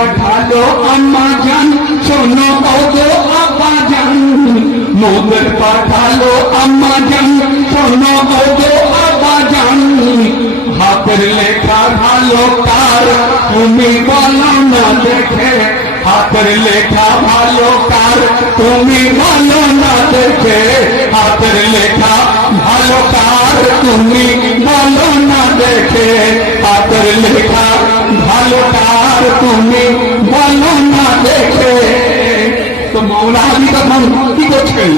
পাঠালো আম্মা জান, শোনো ওগো আব্বা জান। মোদের পাঠালো আম্মা জান, শোনো ওগো আব্বা জান। হাতের লেখা ভালো কার তুমি বলো না দেখে, হাতের লেখা ভালো কার তুমি বলো না দেখে, হাতের লেখা ভালো কার তুমি বলো না দেখে, হাতের লেখা ভালো কার তুমি বলো না দেখে। তো মৌলা আলী তখন কি করছেন?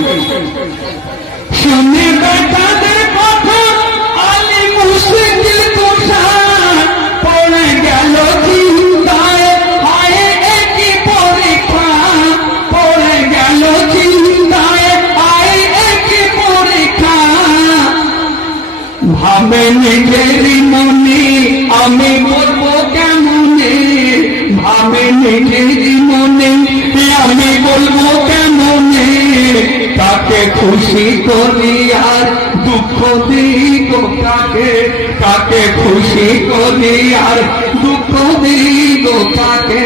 শুনে বেটাদের কথা আলী মুশকিল কোষায় পড়ে গেল চিন্তায়, হায় একই পরীক্ষা পড়ে গেল চিন্তায়, হায় একই পরীক্ষা। ভাবে নিজেরই মনে আমি বলবো কেমনে, ভাবে নিজেরই মনে আমি বলবো কেমনে। তাকে খুশি করি আর দুঃখ দিব তাকে, তাকে খুশি করি আর দুঃখ দিব তাকে।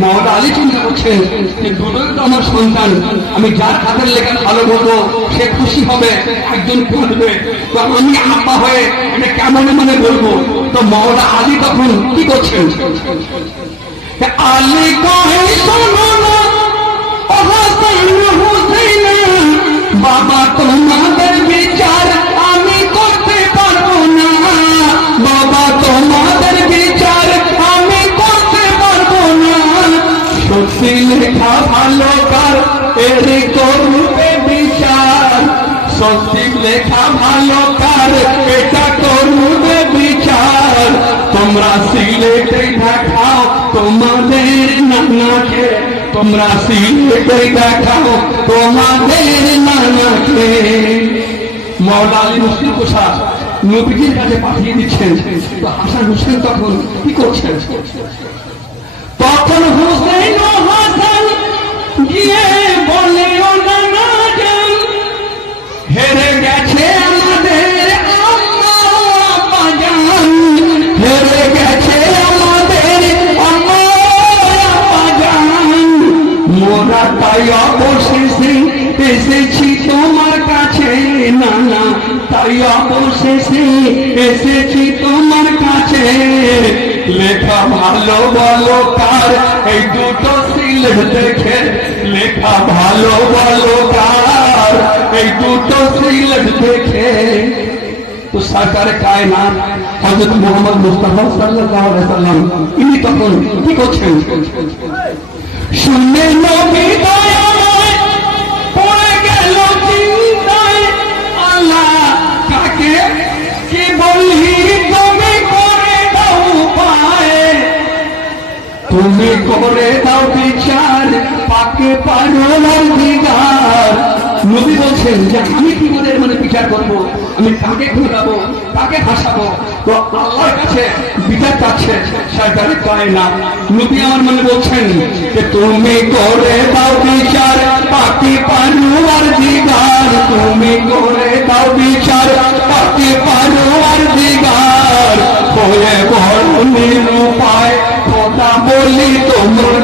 মৌলা আলী চিন্তা করছেন যে দুটোই তো আমার সন্তান, আমি যার হাতের লেখা ভালো বলবো সে খুশি হবে, একজন করবে, তো আমি আব্বা হয়ে এটা কেমন মনে বলবো। তো মৌলা আলী তখন কি করছেন? আলী কহে শোনো না ও হাসান হুসাইন, বাবা তোমাদের বিচার আমি করতে পারবো না, বাবা তোমাদের বিচার আমি করতে পারবো না। সত্যি লেখা ভালো কার এর করবে বিচার, সত্যি লেখা ভালো কার এটা করবে বিচার। তোমরা সিলেটে দেখাও তোমাদের নানাকে, তোমরা সিলেটে দেখাও তোমাদের নানাকে। মৌলা আলী মুশকিল কোষা নবীজির কাছে পাঠিয়ে দিচ্ছেন। তো হাসান হুসেন তখন কি করছেন? তখন হুসেন ও হাসান গিয়ে বলে ও নানা জান, হেরে গেছে আমাদের আম্মা আব্বা জান, হেরে গেছে আমাদের আম্মা আব্বা জান। মোরা তাই অবশেষে এসেছি তোমার কাছে নানা, তাই অবশেষে এসেছি তোমার কাছে। লেখা ভালো বলো কার এই দুটো সিলেট দেখে, লেখা ভালো বলো কার এই দুটো সিলেট দেখে। তো সরকার কায়নাত হযরত মুহাম্মদ মুস্তাফা সাল্লাল্লাহু আলাইহি সাল্লাম ইনি তখন কি করছেন? শুনে নবী দয়াময় পড়ে গেল চিন্তায়, আল্লাহ কাকে কি বলি তুমি করে দাও পায়, তুমি করে দাও বিচার পাকে পারোয়ার দিগার। নবী বলছেন যে আমি কি করে মানে বিচার করবো, আমি কাকে ঘোরাবো কাকে হাসাবো। তো আল্লাহর কাছে বিচার চাচ্ছে সরকারি কায়নাত। নবী আমার মনে বলছেন যে তুমি করে দাও বিচার পাকে পারোয়ার দিগার, তুমি করে দাও বিচার পাকে পারোয়ার দিগার। হয়ে বড় নিরুপায় কথা বলি তোমার